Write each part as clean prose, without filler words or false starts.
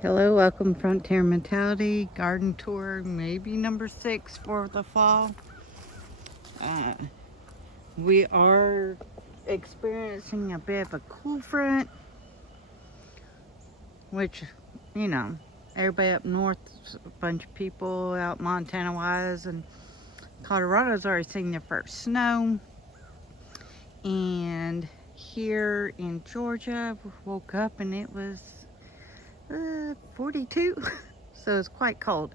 Hello, welcome Frontier Mentality Garden Tour, maybe number 6 for the fall. Uh, we are experiencing a bit of a cool front, which, you know, everybody up north, a bunch of people out Montana wise, and Colorado's already seen their first snow. And here in Georgia, we woke up and it was 42, so it's quite cold.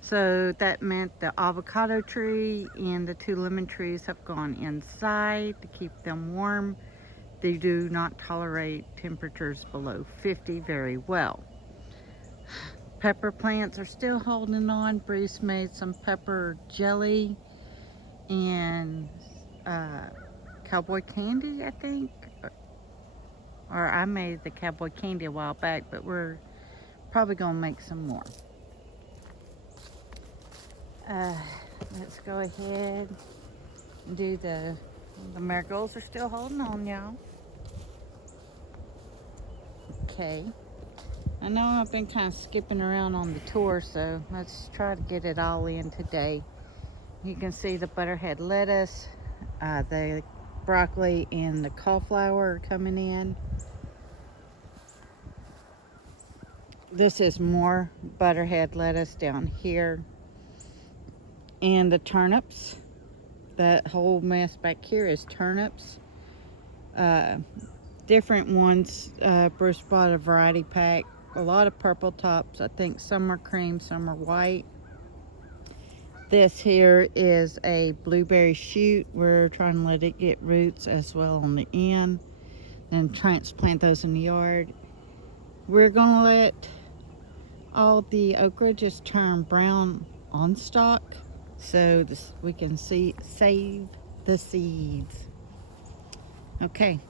So that meant the avocado tree and the 2 lemon trees have gone inside to keep them warm. They do not tolerate temperatures below 50 very well. Pepper plants are still holding on. Bruce made some pepper jelly and cowboy candy, I think. Or I made the cowboy candy a while back, but we're probably gonna make some more. Let's go ahead and do the marigolds are still holding on, y'all. Okay. I know I've been kind of skipping around on the tour, so let's try to get it all in today. You can see the butterhead lettuce, the broccoli, and the cauliflower are coming in. This is more butterhead lettuce down here. And the turnips. That whole mess back here is turnips. Different ones. Bruce bought a variety pack. A lot of purple tops. I think some are cream, some are white. This here is a blueberry shoot. We're trying to let it get roots as well on the end. Then transplant those in the yard. We're going to let all the okra just turn brown on stalk so we can save the seeds. Okay.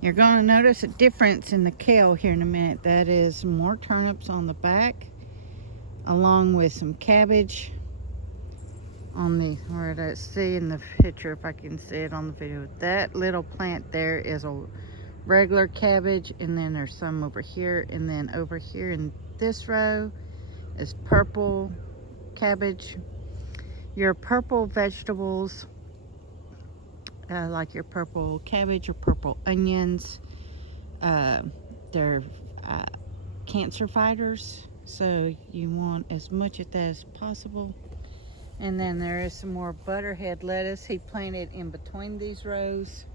You're going to notice a difference in the kale here in a minute. That is more turnips on the back, along with some cabbage on the, where let's see in the picture if I can see it on the video. That little plant there is a regular cabbage, and then there's some over here, and then over here in this row is purple cabbage. Your purple vegetables, like your purple cabbage or purple onions, they're cancer fighters, so you want as much of that as possible. And then there is some more butterhead lettuce he planted in between these rows.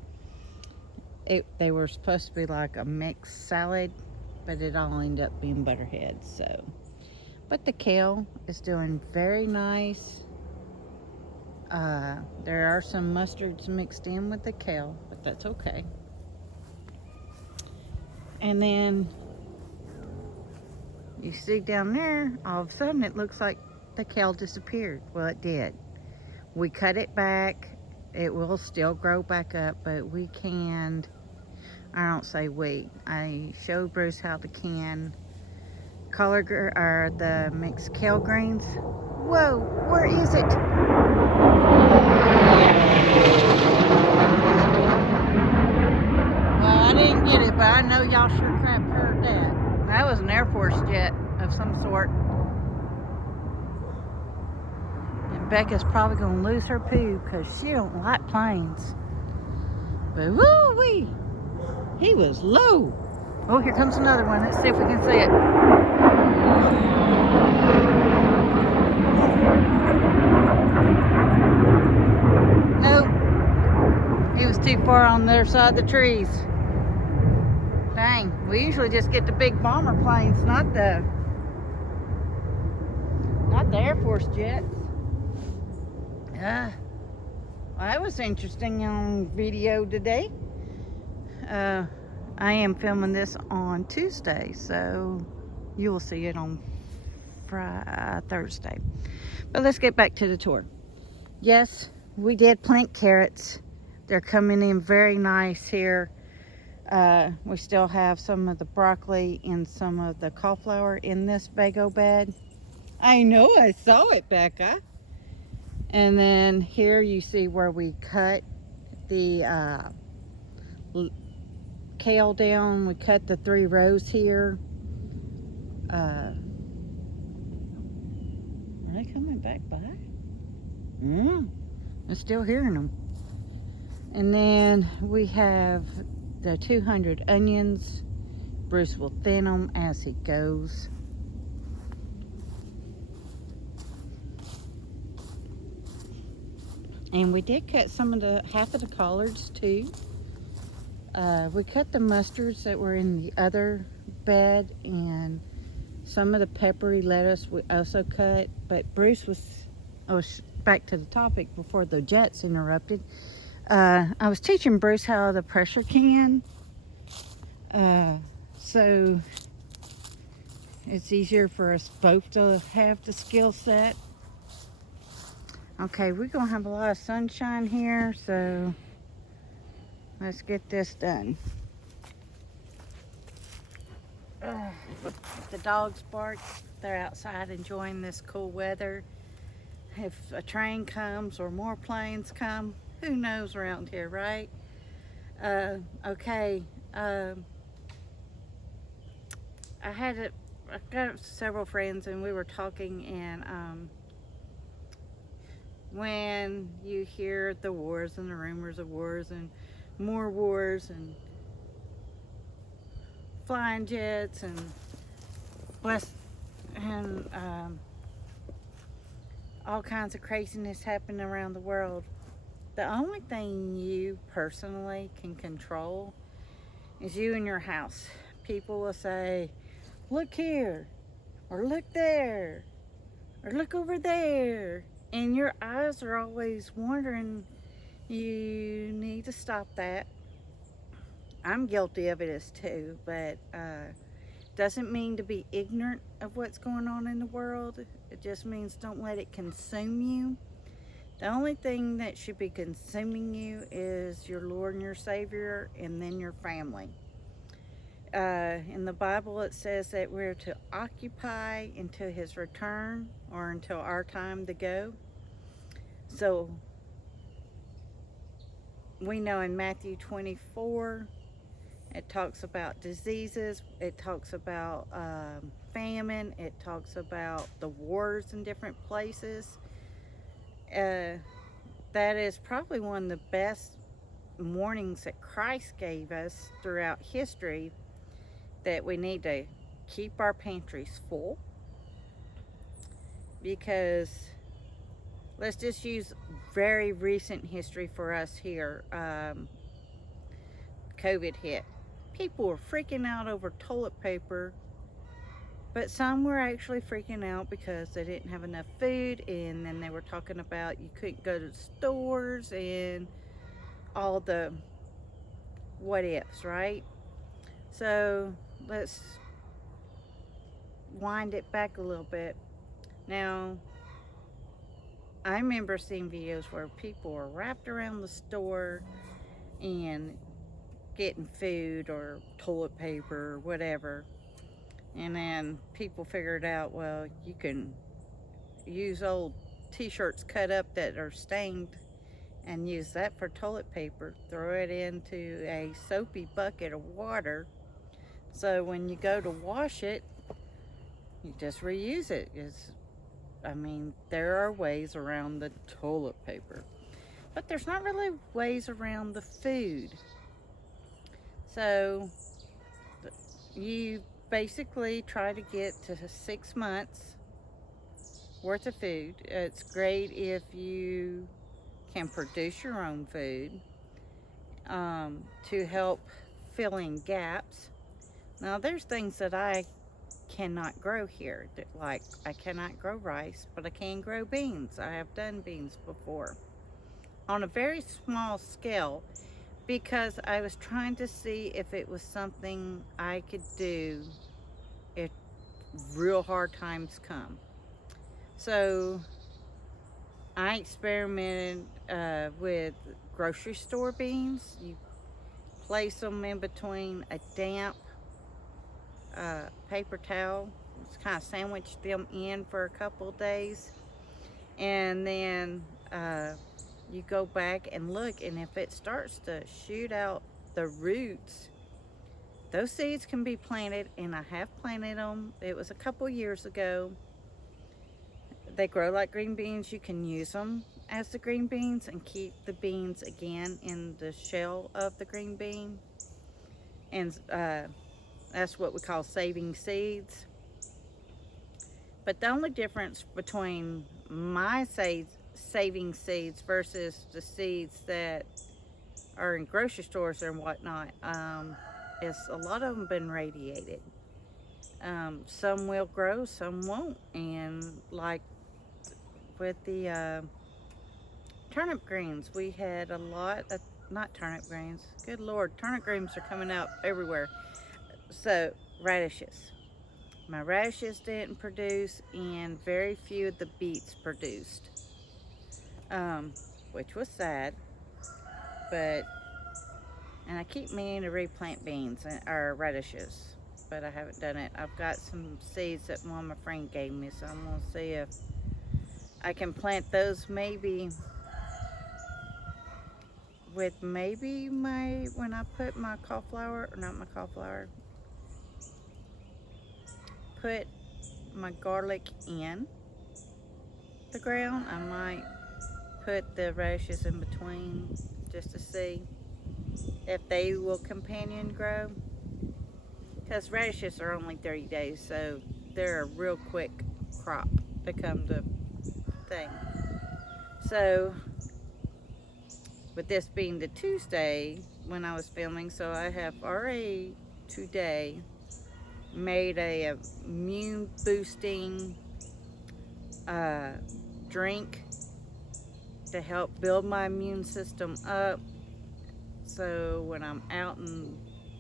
They were supposed to be like a mixed salad, but it all ended up being butterhead. So, but the kale is doing very nice. There are some mustards mixed in with the kale, but that's okay. And then you see down there, all of a sudden it looks like the kale disappeared. Well, it did. We cut it back. It will still grow back up, but we canned, I don't say we, I showed Bruce how to can or the mixed kale greens. Whoa, where is it? Well, I didn't get it, but I know y'all sure crap heard that. That was an Air Force jet of some sort. And Becca's probably going to lose her poo because she don't like planes. But woo-wee, he was low. Oh, here comes another one. Let's see if we can see it. Nope. He was too far on the other side of the trees. Dang, we usually just get the big bomber planes, not the Air Force jets. Well, that was interesting on video today. I am filming this on Tuesday, so you will see it on Thursday. But let's get back to the tour. Yes, we did plant carrots. They're coming in very nice here. We still have some of the broccoli and some of the cauliflower in this bago bed. I know, I saw it, Becca. And then here you see where we cut the kale down. We cut the 3 rows here. they coming back by? Yeah, I'm still hearing them. And then we have the 200 onions. Bruce will thin them as he goes. And we did cut half of the collards too. We cut the mustards that were in the other bed, and some of the peppery lettuce we also cut. But Bruce was, back to the topic before the Jets interrupted. I was teaching Bruce how to pressure can. So it's easier for us both to have the skill set. Okay, we're gonna have a lot of sunshine here, so let's get this done. The dogs bark. They're outside enjoying this cool weather. If a train comes or more planes come, who knows around here, right? Okay. I've got several friends, and we were talking, and when you hear the wars and the rumors of wars and more wars and flying jets and all kinds of craziness happening around the world, the only thing you personally can control is you and your house. People will say, look here, or look there, or look over there, and your eyes are always wandering. You need to stop that. I'm guilty of it as too, but doesn't mean to be ignorant of what's going on in the world. It just means don't let it consume you. The only thing that should be consuming you is your Lord and your Savior, and then your family. In the Bible it says that we're to occupy until his return, or until our time to go. So we know in Matthew 24 it talks about diseases, it talks about famine, it talks about the wars in different places. That is probably one of the best warnings that Christ gave us throughout history, that we need to keep our pantries full. Because let's just use very recent history for us here. COVID hit. People were freaking out over toilet paper, but some were actually freaking out because they didn't have enough food, and then they were talking about you couldn't go to the stores and all the what ifs, right? So let's wind it back a little bit. Now, I remember seeing videos where people were wrapped around the store and getting food or toilet paper or whatever, and then people figured out, well, you can use old t-shirts cut up that are stained and use that for toilet paper, throw it into a soapy bucket of water, so when you go to wash it, you just reuse it. There are ways around the toilet paper, but there's not really ways around the food. So you basically try to get to 6 months worth of food. It's great if you can produce your own food to help fill in gaps. Now, there's things that I cannot grow here, like I cannot grow rice, but I can grow beans. I have done beans before on a very small scale, because I was trying to see if it was something I could do if real hard times come. So I experimented with grocery store beans. You place them in between a damp paper towel, just kind of sandwich them in for a couple of days, and then you go back and look, and if it starts to shoot out the roots, those seeds can be planted, and I have planted them. It was a couple years ago. they grow like green beans. You can use them as the green beans and keep the beans again in the shell of the green bean. And that's what we call saving seeds. But the only difference between my saving seeds versus the seeds that are in grocery stores and whatnot is a lot of them been radiated. Some will grow, some won't. And like with the turnip greens, we had a lot of, not turnip greens, good Lord, turnip greens are coming out everywhere. So radishes. My radishes didn't produce, and very few of the beets produced, which was sad. But, and I keep meaning to replant beans or radishes, but I haven't done it. I've got some seeds that one of my friend gave me, so I'm gonna see if I can plant those maybe with maybe my, when I put my cauliflower, or not my cauliflower, put my garlic in the ground, I might put the radishes in between just to see if they will companion grow. Because radishes are only 30 days, so they're a real quick crop to come to thing. So with this being the Tuesday when I was filming, so I have already today made a immune boosting drink to help build my immune system up, so when I'm out in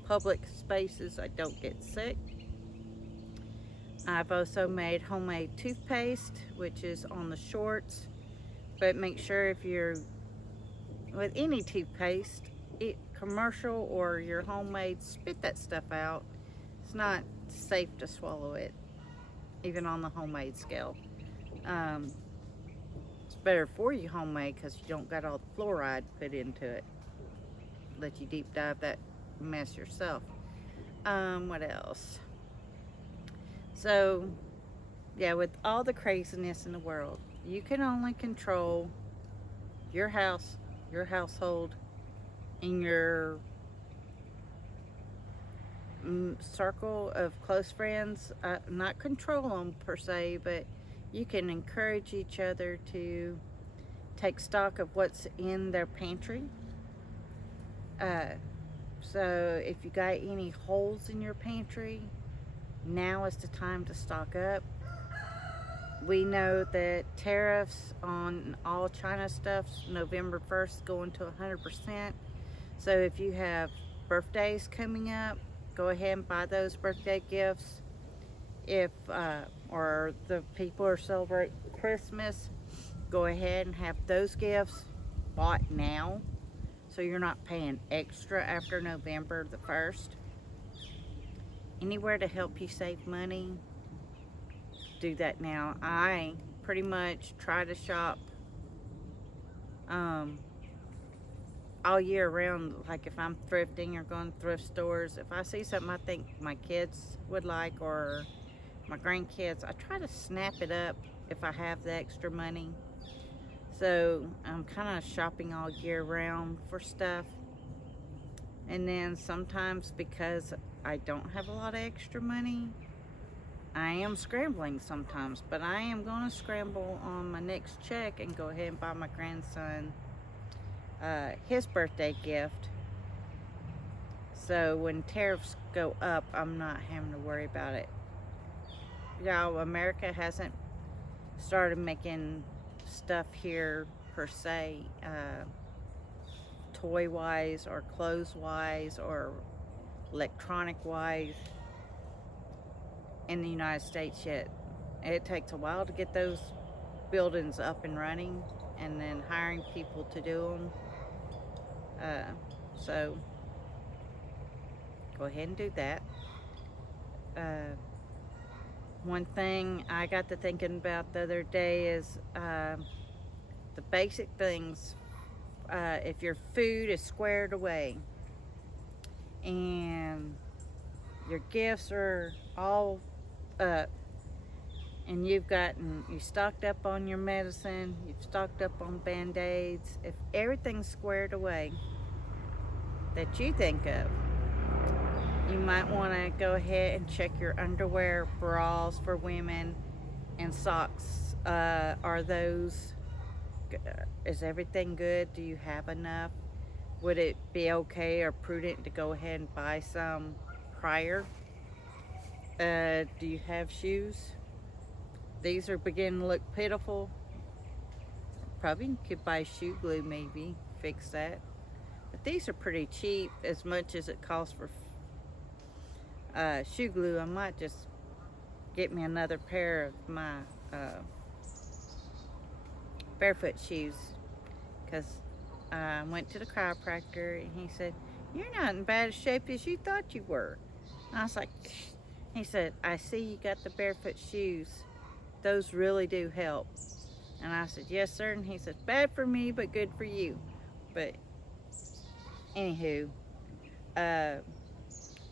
public spaces I don't get sick. I've also made homemade toothpaste, which is on the shorts, but make sure if you're with any toothpaste, commercial or your homemade, spit that stuff out. It's not safe to swallow it, even on the homemade scale. It's better for you homemade because you don't got all the fluoride put into it. Let you deep dive that mess yourself. What else? So yeah, with all the craziness in the world, you can only control your house, your household, and your circle of close friends. Not control them per se, but you can encourage each other to take stock of what's in their pantry. So if you got any holes in your pantry, now is the time to stock up. We know that tariffs on all China stuff November 1st going to 100%. So if you have birthdays coming up, go ahead and buy those birthday gifts. If or the people are celebrating Christmas, go ahead and have those gifts bought now, so you're not paying extra after November the 1st. Anywhere to help you save money, do that now. I pretty much try to shop all year round. Like if I'm thrifting or going to thrift stores, if I see something I think my kids would like or my grandkids, I try to snap it up if I have the extra money. So I'm kind of shopping all year round for stuff. And then sometimes, because I don't have a lot of extra money, I am scrambling sometimes, but I am going to scramble on my next check and go ahead and buy my grandson his birthday gift. So when tariffs go up, I'm not having to worry about it. Y'all, America hasn't started making stuff here per se, toy wise or clothes wise or electronic wise, in the United States yet. It takes a while to get those buildings up and running, and then hiring people to do them. So go ahead and do that. One thing I got to thinking about the other day is the basic things. If your food is squared away and your gifts are all up and you stocked up on your medicine, you've stocked up on Band-Aids, if everything's squared away that you think of, you might want to go ahead and check your underwear, bras for women, and socks. Is everything good? Do you have enough? Would it be okay or prudent to go ahead and buy some prior? Do you have shoes? These are beginning to look pitiful. Probably could buy shoe glue, maybe fix that. But these are pretty cheap, as much as it costs for shoe glue. I might just get me another pair of my barefoot shoes, because I went to the chiropractor and he said, "You're not in bad shape as you thought you were." And I was like, he said, "I see you got the barefoot shoes. Those really do help." And I said, "Yes, sir." And he said, "Bad for me, but good for you." But anywho,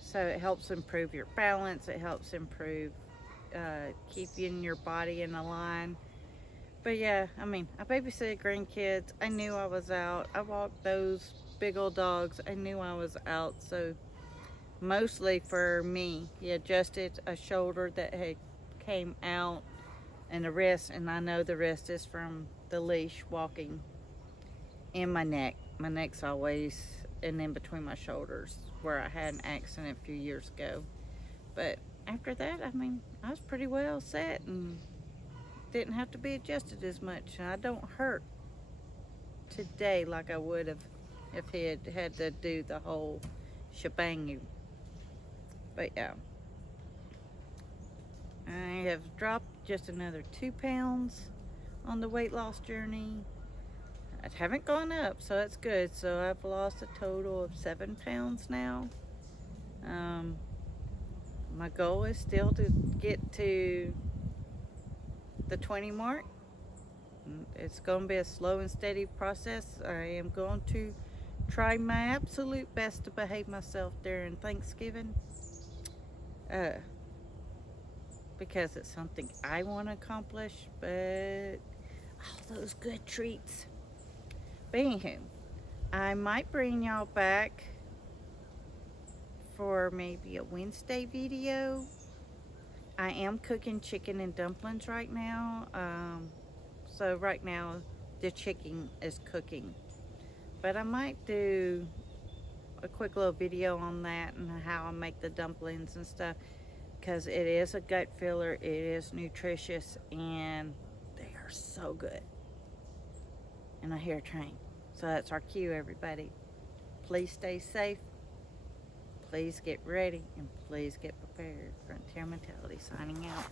so it helps improve your balance. It helps improve keeping your body in a line. But yeah, I mean, I babysit grandkids. I knew I was out. I walked those big old dogs. I knew I was out. So mostly for me, he adjusted a shoulder that had came out and the wrist, and I know the rest is from the leash walking, in my neck. My neck's always in between my shoulders, where I had an accident a few years ago. But after that, I mean, I was pretty well set and didn't have to be adjusted as much. And I don't hurt today like I would have if he had to do the whole shebang. But yeah, I have dropped just another 2 pounds on the weight loss journey. I haven't gone up, so that's good. So I've lost a total of 7 pounds now. My goal is still to get to the 20 mark. It's going to be a slow and steady process. I am going to try my absolute best to behave myself during Thanksgiving, because it's something I want to accomplish, but all those good treats. But anywho, I might bring y'all back for maybe a Wednesday video. I am cooking chicken and dumplings right now. So right now the chicken is cooking, but I might do a quick little video on that and how I make the dumplings and stuff, because it is a gut filler, it is nutritious, and they are so good. And I hear a train. So that's our cue, everybody. Please stay safe, please get ready, and please get prepared. Frontier Mentality signing out.